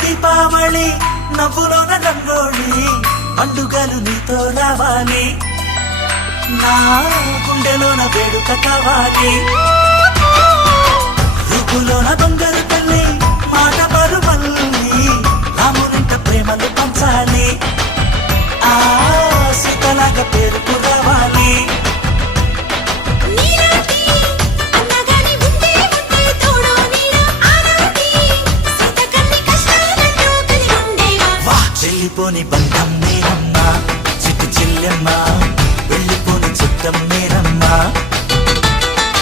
దీపావళి నవ్వులోన రంగోళి పండుగలు నీతో రావాలి నా గుండెలోన వేడుక కావాలి రూపులోన దొంగలు తల్లి మాట పరుమల్లి రామునింట ప్రేమలు పంచాలి ఆ సీతలాగా పేరుకు రావాలి చెల్లిపోని